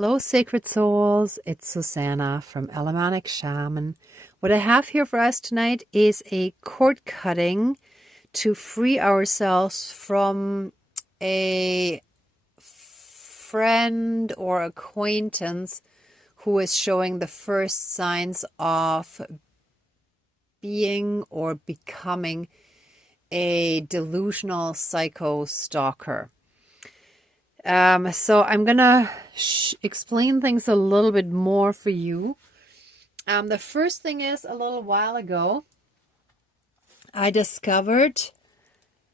Hello, sacred souls. It's Susanna from Alamanic Shaman. What I have here for us tonight is a cord cutting to free ourselves from a friend or acquaintance who is showing the first signs of being or becoming a delusional psycho stalker. So I'm gonna explain things a little bit more for you. The first thing is, a little while ago, I discovered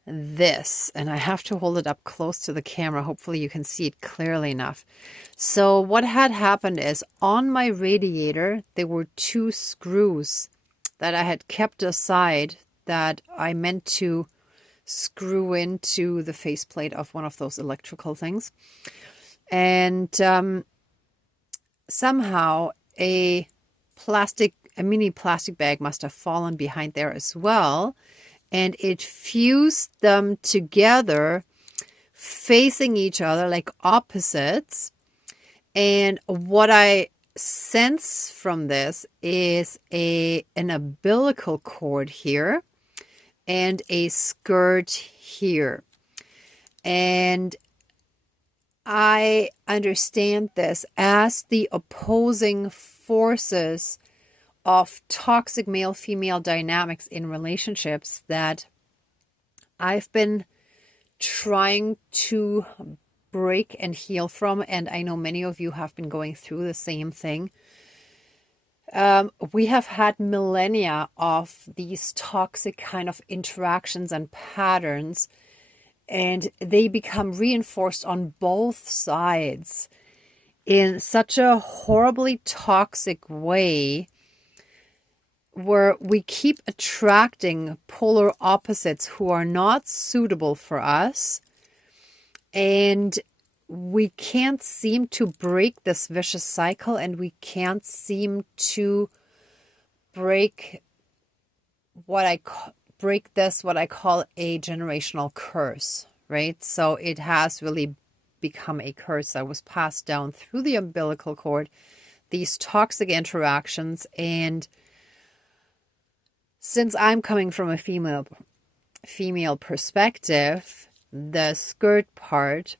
this, and I have to hold it up close to the camera. Hopefully you can see it clearly enough. So what had happened is, on my radiator, there were two screws that I had kept aside that I meant to screw into the faceplate of one of those electrical things. And somehow a mini plastic bag must have fallen behind there as well. And it fused them together, facing each other like opposites. And what I sense from this is an umbilical cord here and a skirt here. And I understand this as the opposing forces of toxic male-female dynamics in relationships that I've been trying to break and heal from. And I know many of you have been going through the same thing. We have had millennia of these toxic kind of interactions and patterns, and they become reinforced on both sides in such a horribly toxic way, where we keep attracting polar opposites who are not suitable for us, and we can't seem to break this vicious cycle, and we can't seem to break what I call a generational curse, right? So it has really become a curse that was passed down through the umbilical cord, these toxic interactions. And since I'm coming from a female perspective, the skirt part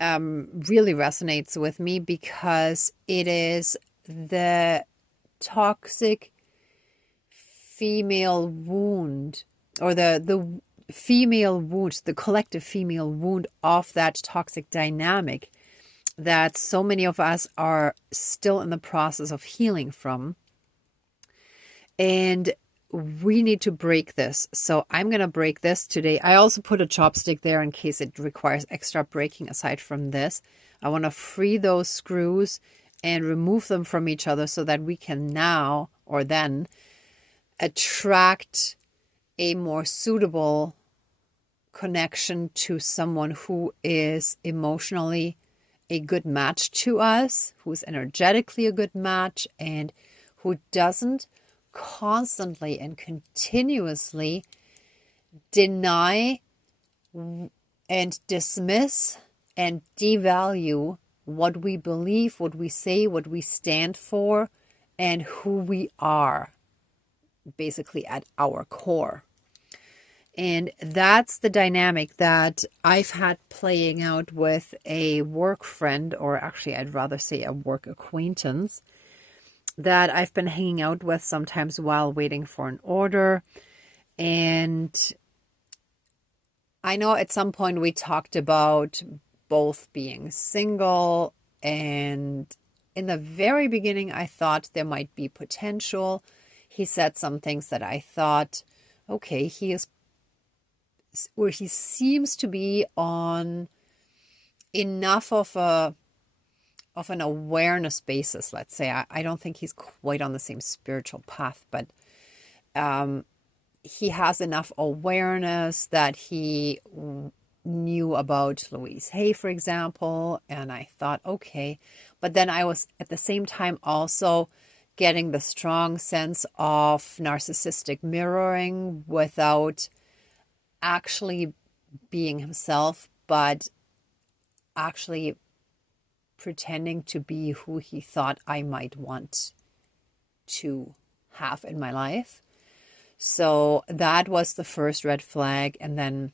really resonates with me, because it is the toxic female wound, or the female wound, the collective female wound of that toxic dynamic that so many of us are still in the process of healing from. And we need to break this. So I'm going to break this today. I also put a chopstick there in case it requires extra breaking. Aside from this, I want to free those screws and remove them from each other so that we can now or then attract a more suitable connection to someone who is emotionally a good match to us, who's energetically a good match, and who doesn't constantly and continuously deny and dismiss and devalue what we believe, what we say, what we stand for, and who we are, basically at our core. And that's the dynamic that I've had playing out with a work friend, or actually I'd rather say a work acquaintance, that I've been hanging out with sometimes while waiting for an order. And I know at some point we talked about both being single, and in the very beginning I thought there might be potential. He said some things that I thought, okay, he seems to be on enough of an awareness basis, let's say. I don't think he's quite on the same spiritual path, but he has enough awareness that he knew about Louise Hay, for example, and I thought, okay. But then I was at the same time also getting the strong sense of narcissistic mirroring without actually being himself, but actually pretending to be who he thought I might want to have in my life. So that was the first red flag. And then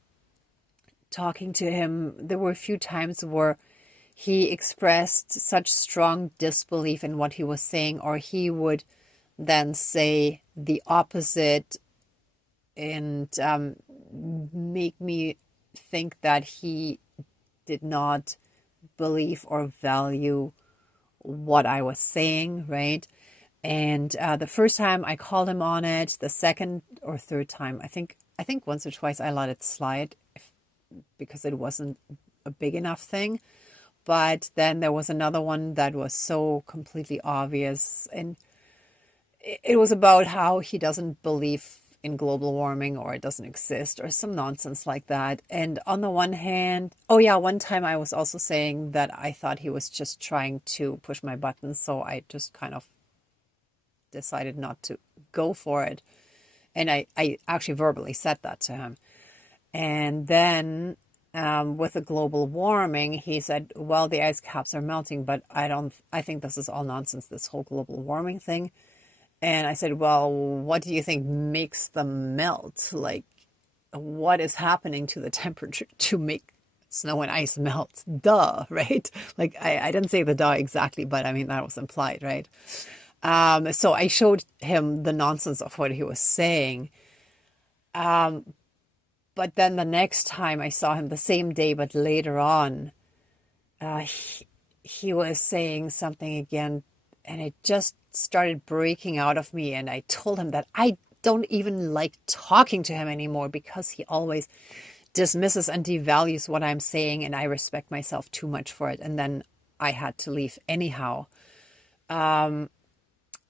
talking to him, there were a few times where he expressed such strong disbelief in what he was saying, or he would then say the opposite and make me think that he did not believe or value what I was saying, right? And the first time I called him on it, the second or third time, I think once or twice I let it slide because it wasn't a big enough thing. But then there was another one that was so completely obvious, and it was about how he doesn't believe in global warming, or it doesn't exist, or some nonsense like that. And on the one hand, oh yeah, one time I was also saying that I thought he was just trying to push my buttons, so I just kind of decided not to go for it. And I actually verbally said that to him. And then with the global warming, he said, well, the ice caps are melting, but I think this is all nonsense, this whole global warming thing. And I said, well, what do you think makes them melt? Like, what is happening to the temperature to make snow and ice melt? Duh, right? Like, I didn't say the duh exactly, but I mean, that was implied, right? So I showed him the nonsense of what he was saying. But then the next time I saw him, the same day, but later on, he was saying something again, and it just started breaking out of me. And I told him that I don't even like talking to him anymore because he always dismisses and devalues what I'm saying, and I respect myself too much for it. And then I had to leave anyhow.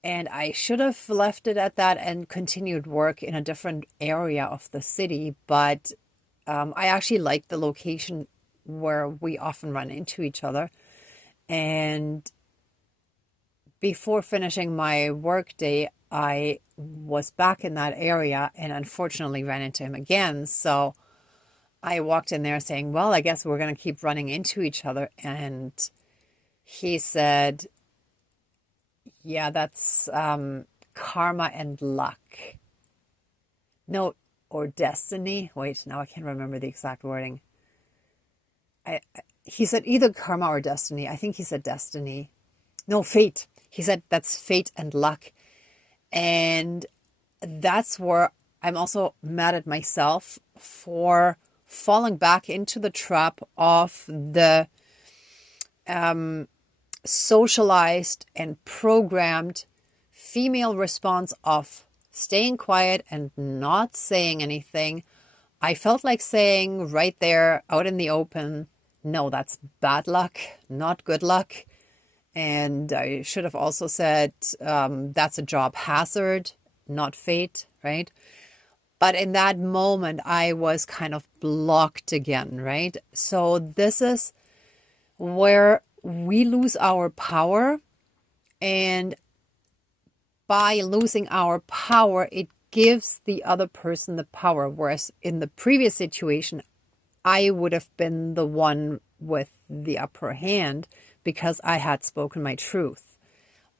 And I should have left it at that and continued work in a different area of the city. But I actually liked the location where we often run into each other. And before finishing my work day, I was back in that area and unfortunately ran into him again. So I walked in there saying, well, I guess we're going to keep running into each other. And he said, yeah, that's karma and luck. No, or destiny. Wait, now I can't remember the exact wording. He said either karma or destiny. I think he said destiny. No, fate. He said that's fate and luck. And that's where I'm also mad at myself for falling back into the trap of the socialized and programmed female response of staying quiet and not saying anything. I felt like saying right there out in the open, no, that's bad luck, not good luck. And I should have also said that's a job hazard, not fate, right? But in that moment, I was kind of blocked again, right? So this is where we lose our power, and by losing our power, it gives the other person the power. Whereas in the previous situation, I would have been the one with the upper hand because I had spoken my truth.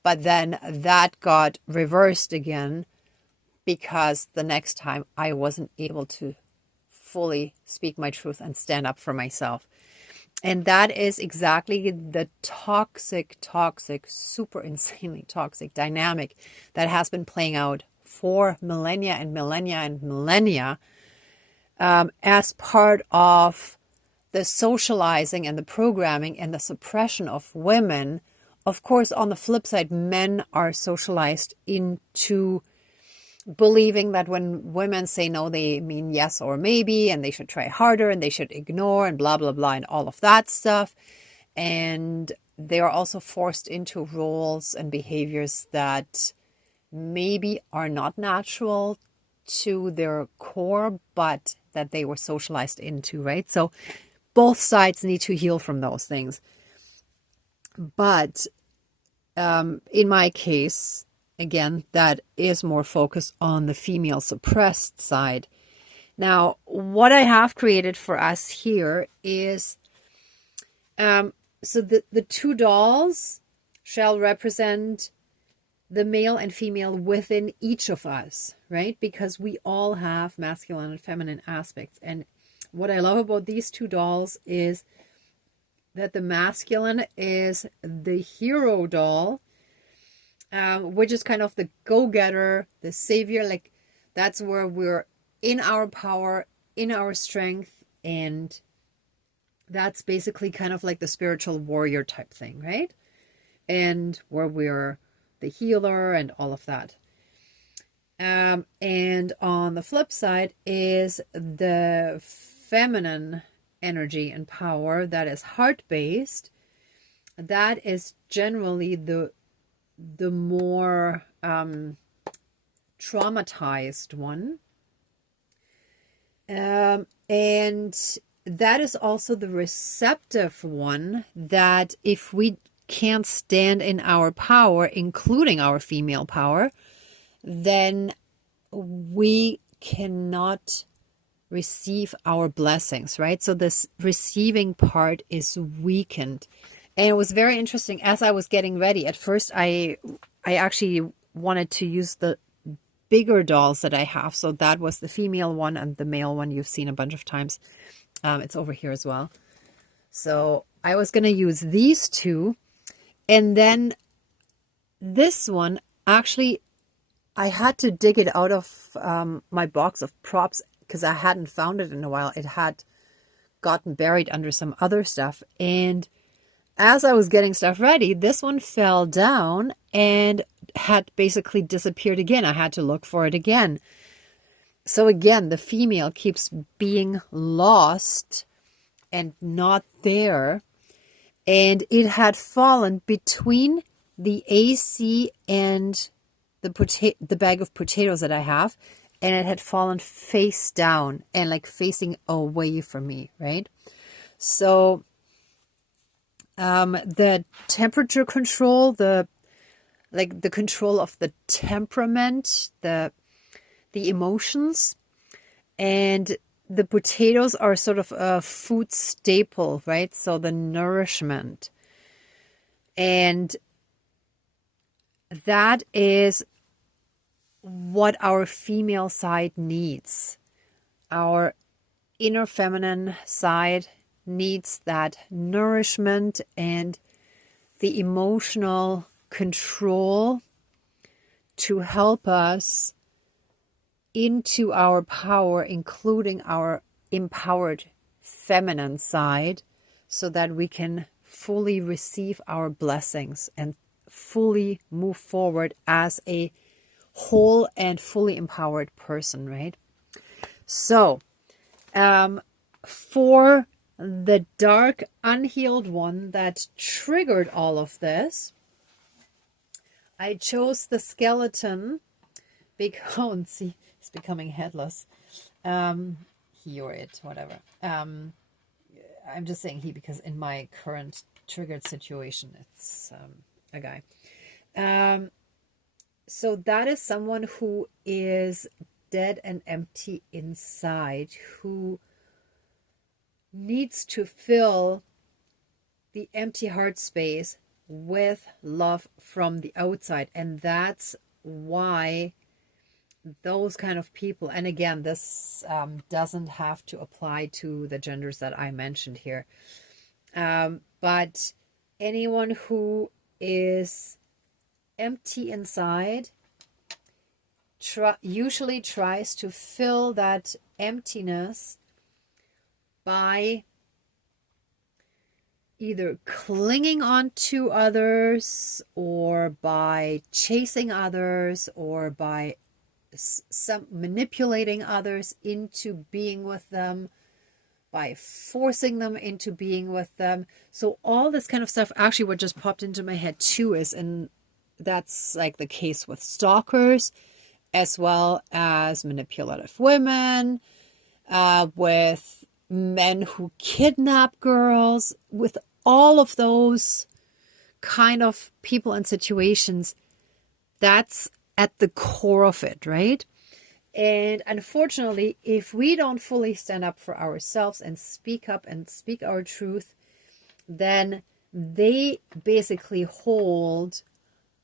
But then that got reversed again because the next time I wasn't able to fully speak my truth and stand up for myself. And that is exactly the toxic, super insanely toxic dynamic that has been playing out for millennia and millennia and millennia as part of the socializing and the programming and the suppression of women. Of course, on the flip side, men are socialized into believing that when women say no, they mean yes or maybe, and they should try harder and they should ignore and blah, blah, blah, and all of that stuff. And they are also forced into roles and behaviors that maybe are not natural to their core, but that they were socialized into, right? So both sides need to heal from those things. But in my case, again, that is more focused on the female suppressed side. Now, what I have created for us here is so the two dolls shall represent the male and female within each of us, right? Because we all have masculine and feminine aspects. And what I love about these two dolls is that the masculine is the hero doll, which is kind of the go-getter, the savior. Like, that's where we're in our power, in our strength, and that's basically kind of like the spiritual warrior type thing, right? And where we're the healer and all of that. And on the flip side is the feminine energy and power that is heart-based. That is generally the more traumatized one. And that is also the receptive one, that if we can't stand in our power, including our female power, then we cannot receive our blessings, right? So this receiving part is weakened. And it was very interesting as I was getting ready. At first, I actually wanted to use the bigger dolls that I have. So that was the female one, and the male one you've seen a bunch of times. It's over here as well. So I was going to use these two. And then this one, actually, I had to dig it out of my box of props because I hadn't found it in a while. It had gotten buried under some other stuff. And as I was getting stuff ready, this one fell down and had basically disappeared again. I had to look for it again. So again, the female keeps being lost and not there. And it had fallen between the AC and the bag of potatoes that I have. And it had fallen face down and like facing away from me, right? So the temperature control, the control of the temperament, the emotions, and the potatoes are sort of a food staple, right? So the nourishment. And that is what our female side needs. Our inner feminine side needs that nourishment and the emotional control to help us into our power, including our empowered feminine side, so that we can fully receive our blessings and fully move forward as a whole and fully empowered person, right? So, for the dark, unhealed one that triggered all of this, I chose the skeleton because, see, it's becoming headless. He or it, whatever. I'm just saying he because in my current triggered situation, it's a guy. So that is someone who is dead and empty inside, who needs to fill the empty heart space with love from the outside. And that's why those kind of people, and again, this doesn't have to apply to the genders that I mentioned here, but anyone who is empty inside usually tries to fill that emptiness by either clinging on to others, or by chasing others, or by some manipulating others into being with them, by forcing them into being with them. So all this kind of stuff, actually what just popped into my head too is, and that's like the case with stalkers, as well as manipulative women, with men who kidnap girls, with all of those kind of people and situations. That's at the core of it, right? And unfortunately, if we don't fully stand up for ourselves and speak up and speak our truth, then they basically hold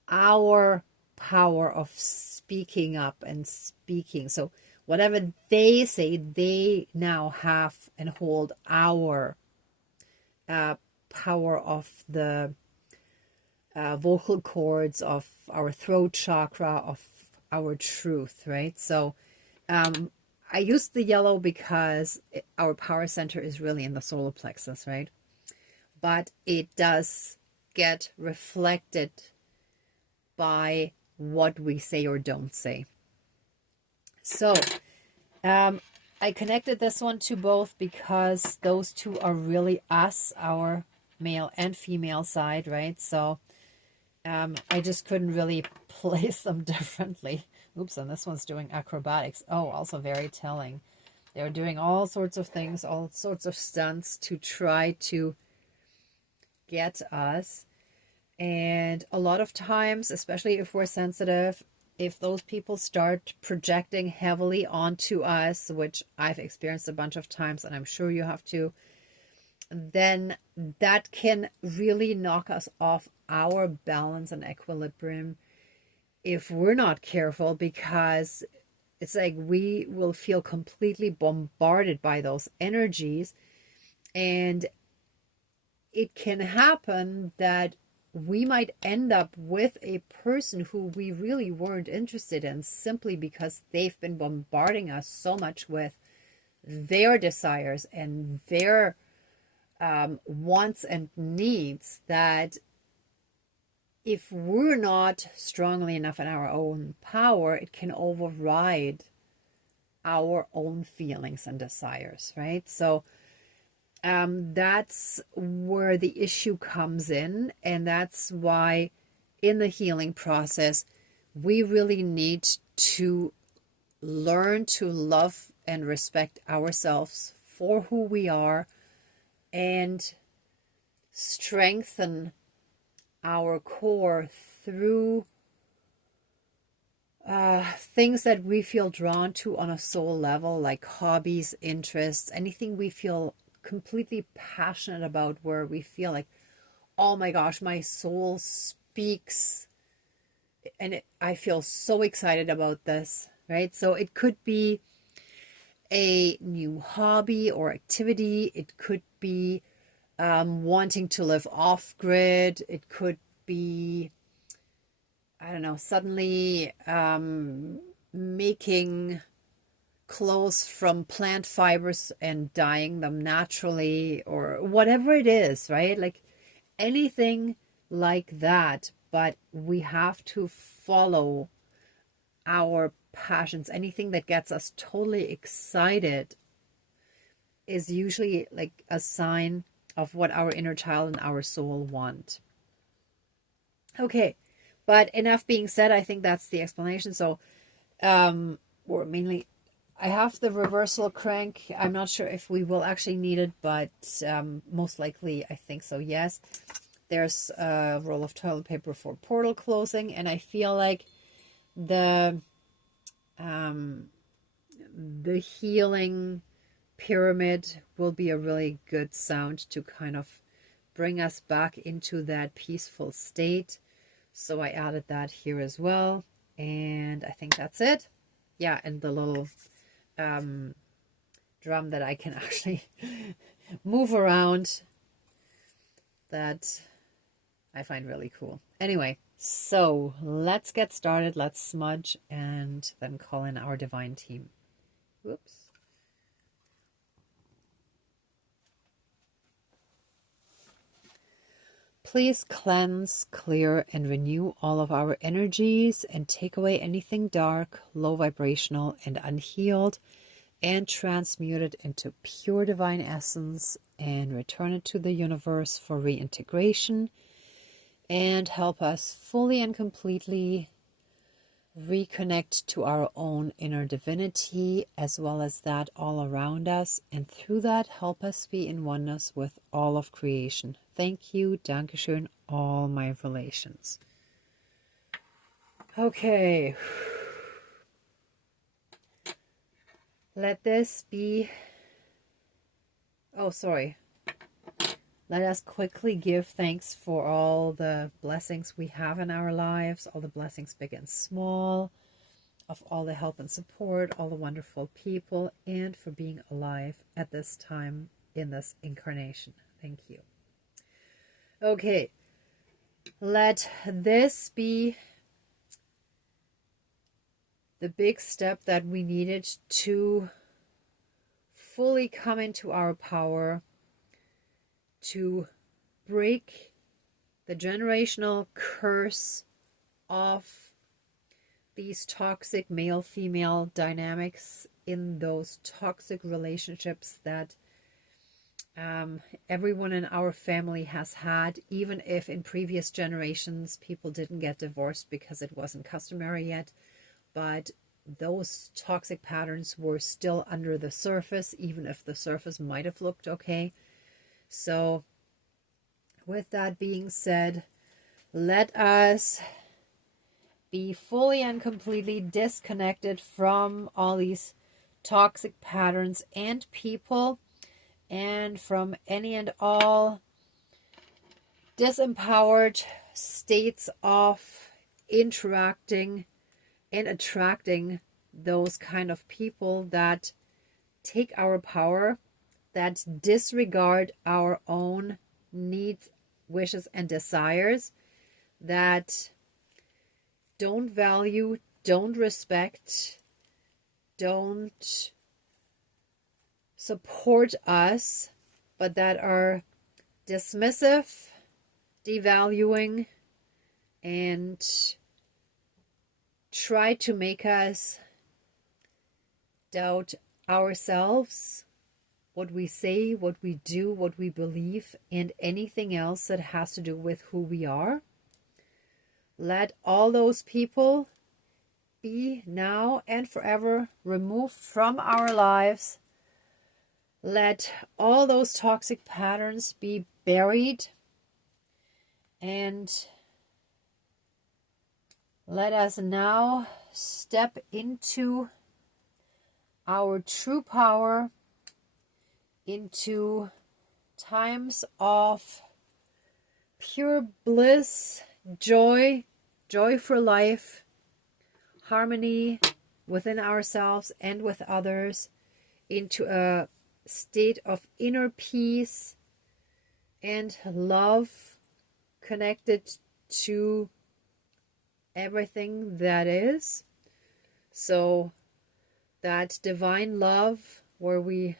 our power of speaking up and speaking. So whatever they say, they now have and hold our power of the vocal cords, of our throat chakra, of our truth, right? So I use the yellow because our power center is really in the solar plexus, right? But it does get reflected by what we say or don't say. So I connected this one to both because those two are really us, our male and female side, right? So I just couldn't really place them differently. Oops, and this one's doing acrobatics. Oh, also very telling. They're doing all sorts of things, all sorts of stunts to try to get us. And a lot of times, especially if we're sensitive, if those people start projecting heavily onto us, which I've experienced a bunch of times, and I'm sure you have too, then that can really knock us off our balance and equilibrium if we're not careful, because it's like we will feel completely bombarded by those energies. And it can happen that we might end up with a person who we really weren't interested in, simply because they've been bombarding us so much with their desires and their wants and needs, that if we're not strongly enough in our own power, it can override our own feelings and desires, right? So that's where the issue comes in. And that's why in the healing process, we really need to learn to love and respect ourselves for who we are, and strengthen our core through things that we feel drawn to on a soul level, like hobbies, interests, anything we feel completely passionate about, where we feel like, oh my gosh, my soul speaks and I feel so excited about this, right? So it could be a new hobby or activity. It could be wanting to live off grid. It could be, I don't know, suddenly making clothes from plant fibers and dyeing them naturally, or whatever it is, right? Like anything like that. But we have to follow our passions. Anything that gets us totally excited is usually like a sign of what our inner child and our soul want. Okay, but enough being said, I think that's the explanation. So, or mainly, I have the reversal crank. I'm not sure if we will actually need it, but most likely I think so, yes. There's a roll of toilet paper for portal closing, and I feel like the healing pyramid will be a really good sound to kind of bring us back into that peaceful state. So I added that here as well. And I think that's it. Yeah, and the little drum that I can actually move around, that I find really cool. Anyway, so let's get started. Let's smudge and then call in our divine team. Whoops. Please cleanse, clear, and renew all of our energies, and take away anything dark, low vibrational, and unhealed, and transmute it into pure divine essence, and return it to the universe for reintegration, and help us fully and completely reconnect to our own inner divinity, as well as that all around us, and through that help us be in oneness with all of creation. Thank you, Dankeschön, all my relations. Okay, let this be, oh sorry, Let us quickly give thanks for all the blessings we have in our lives, all the blessings big and small, of all the help and support, all the wonderful people, and for being alive at this time in this incarnation. Thank you. Okay, let this be the big step that we needed to fully come into our power, to break the generational curse of these toxic male-female dynamics in those toxic relationships that everyone in our family has had, even if in previous generations people didn't get divorced because it wasn't customary yet. But those toxic patterns were still under the surface, even if the surface might have looked okay. So with that being said, let us be fully and completely disconnected from all these toxic patterns and people, and from any and all disempowered states of interacting and attracting those kind of people that take our power, that disregard our own needs, wishes, and desires, that don't value, don't respect, don't support us, but that are dismissive, devaluing, and try to make us doubt ourselves, what we say, what we do, what we believe, and anything else that has to do with who we are. Let all those people be now and forever removed from our lives. Let all those toxic patterns be buried, and let us now step into our true power, into times of pure bliss, joy for life, harmony within ourselves and with others, into a state of inner peace and love connected to everything that is. So that divine love where we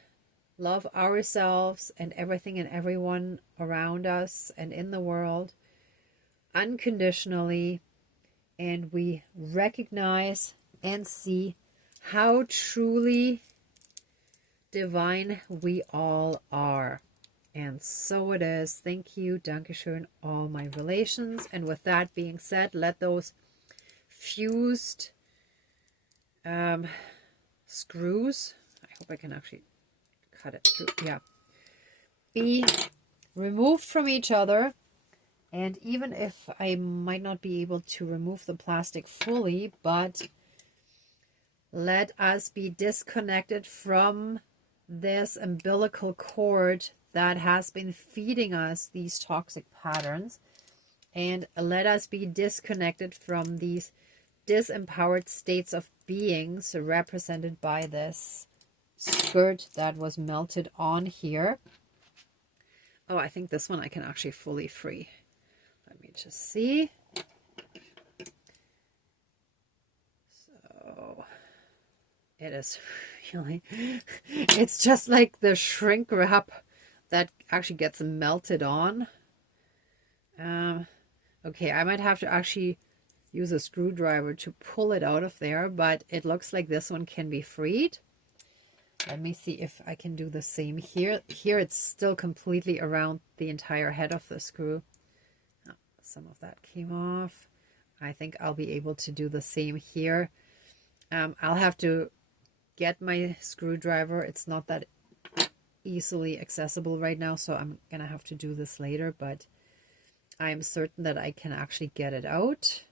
love ourselves and everything and everyone around us and in the world unconditionally, and we recognize and see how truly divine we all are. And so it is. Thank you, Dankeschön, all my relations. And with that being said, let those fused screws, I hope I can actually cut it through, yeah, be removed from each other. And even if I might not be able to remove the plastic fully, but let us be disconnected from this umbilical cord that has been feeding us these toxic patterns, and let us be disconnected from these disempowered states of beings represented by this skirt that was melted on here. Oh, I think this one I can actually fully free. Let me just see. So it is really, it's just like the shrink wrap that actually gets melted on. Okay, I might have to actually use a screwdriver to pull it out of there, but it looks like this one can be freed. Let me see if I can do the same here. Here it's still completely around the entire head of the screw. Oh, some of that came off. I think I'll be able to do the same here. I'll have to get my screwdriver. It's not that easily accessible right now, so I'm gonna have to do this later, but I am certain that I can actually get it out.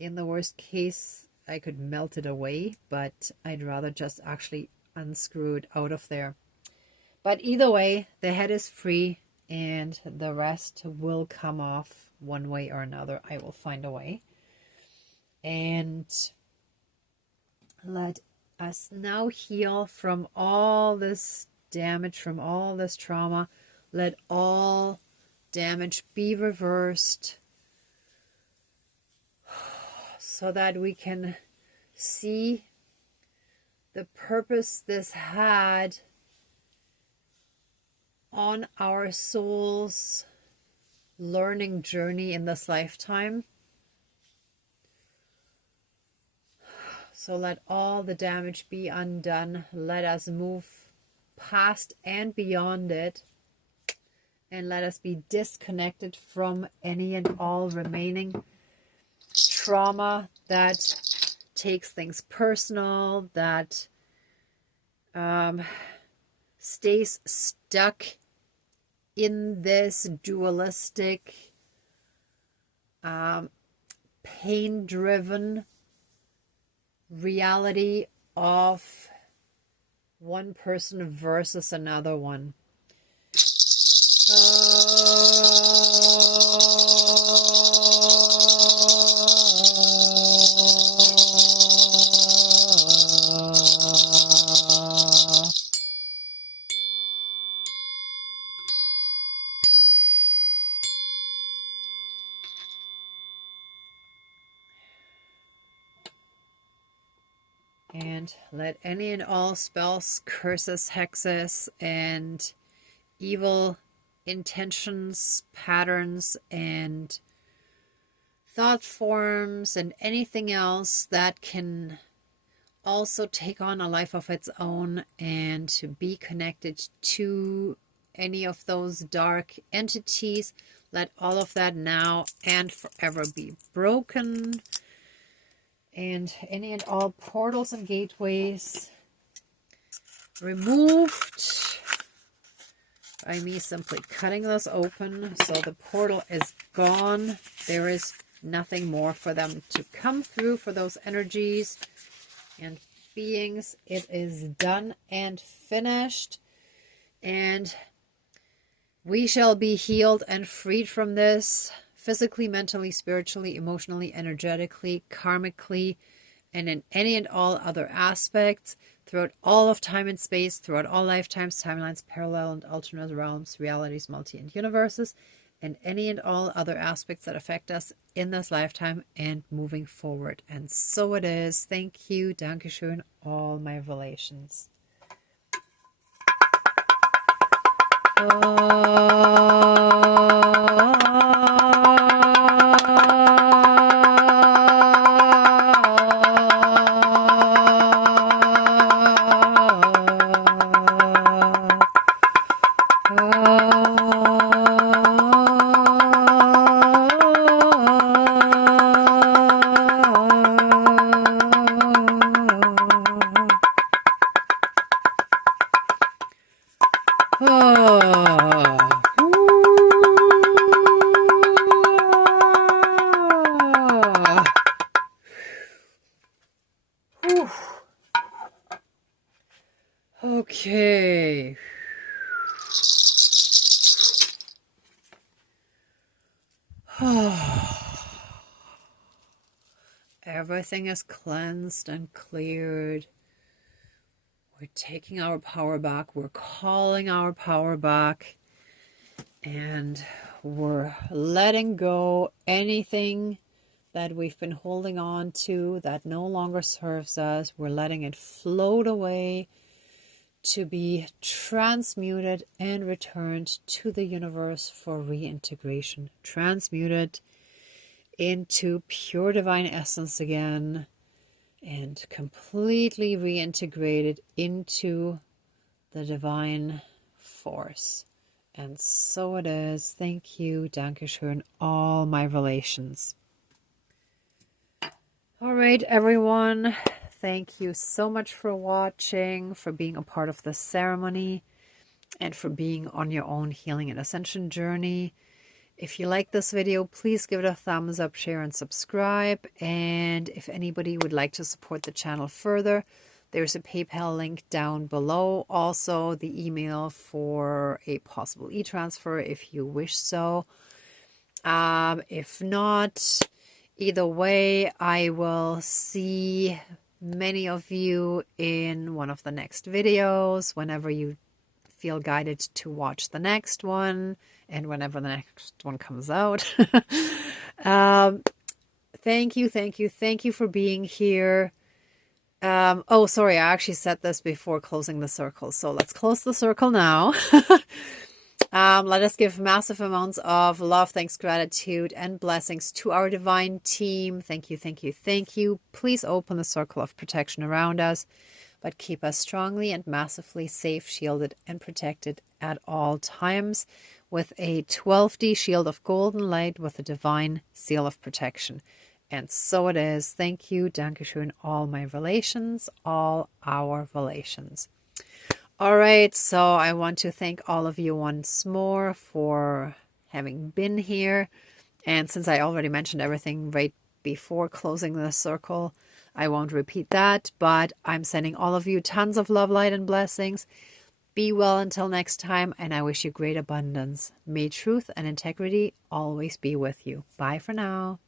In the worst case, I could melt it away, but I'd rather just actually unscrew it out of there. But either way, the head is free and the rest will come off one way or another. I will find a way. And let us now heal from all this damage, from all this trauma. Let all damage be reversed so that we can see the purpose this had on our soul's learning journey in this lifetime. So let all the damage be undone. Let us move past and beyond it. And let us be disconnected from any and all remaining trauma that takes things personal, that stays stuck in this dualistic, pain-driven reality of one person versus another one. And let any and all spells, curses, hexes, and evil intentions, patterns, and thought forms, and anything else that can also take on a life of its own and to be connected to any of those dark entities, let all of that now and forever be broken. And any and all portals and gateways removed by me simply cutting those open. So the portal is gone. There is nothing more for them to come through, for those energies and beings. It is done and finished. And we shall be healed and freed from this. Physically, mentally, spiritually, emotionally, energetically, karmically, and in any and all other aspects, throughout all of time and space, throughout all lifetimes, timelines, parallel and alternate realms, realities, multi and universes, and any and all other aspects that affect us in this lifetime and moving forward. And so it is. Thank you. Dankeschön. All my relations. Okay. Everything is cleansed and cleared. We're taking our power back. We're calling our power back. And we're letting go anything that we've been holding on to that no longer serves us. We're letting it float away to be transmuted and returned to the universe for reintegration. Transmuted into pure divine essence again and completely reintegrated into the divine force. And so it is. Thank you. Dankeschön. All my relations. All right, everyone. Thank you so much for watching, for being a part of this ceremony, and for being on your own healing and ascension journey. If you like this video, please give it a thumbs up, share, and subscribe. And if anybody would like to support the channel further, There's a PayPal link down below. Also, the email for a possible e-transfer if you wish so. If not, either way, I will see many of you in one of the next videos whenever you feel guided to watch the next one and whenever the next one comes out. Thank you for being here. Oh, sorry, I actually said this before closing the circle. So let's close the circle now. Let us give massive amounts of love, thanks, gratitude, and blessings to our divine team. Thank you. Please open the circle of protection around us, but keep us strongly and massively safe, shielded, and protected at all times with a 12D shield of golden light with a divine seal of protection. And so it is. Thank you. Dankeschön, all my relations, all our relations. All right, so I want to thank all of you once more for having been here. And since I already mentioned everything right before closing the circle, I won't repeat that, but I'm sending all of you tons of love, light, and blessings. Be well until next time, and I wish you great abundance. May truth and integrity always be with you. Bye for now.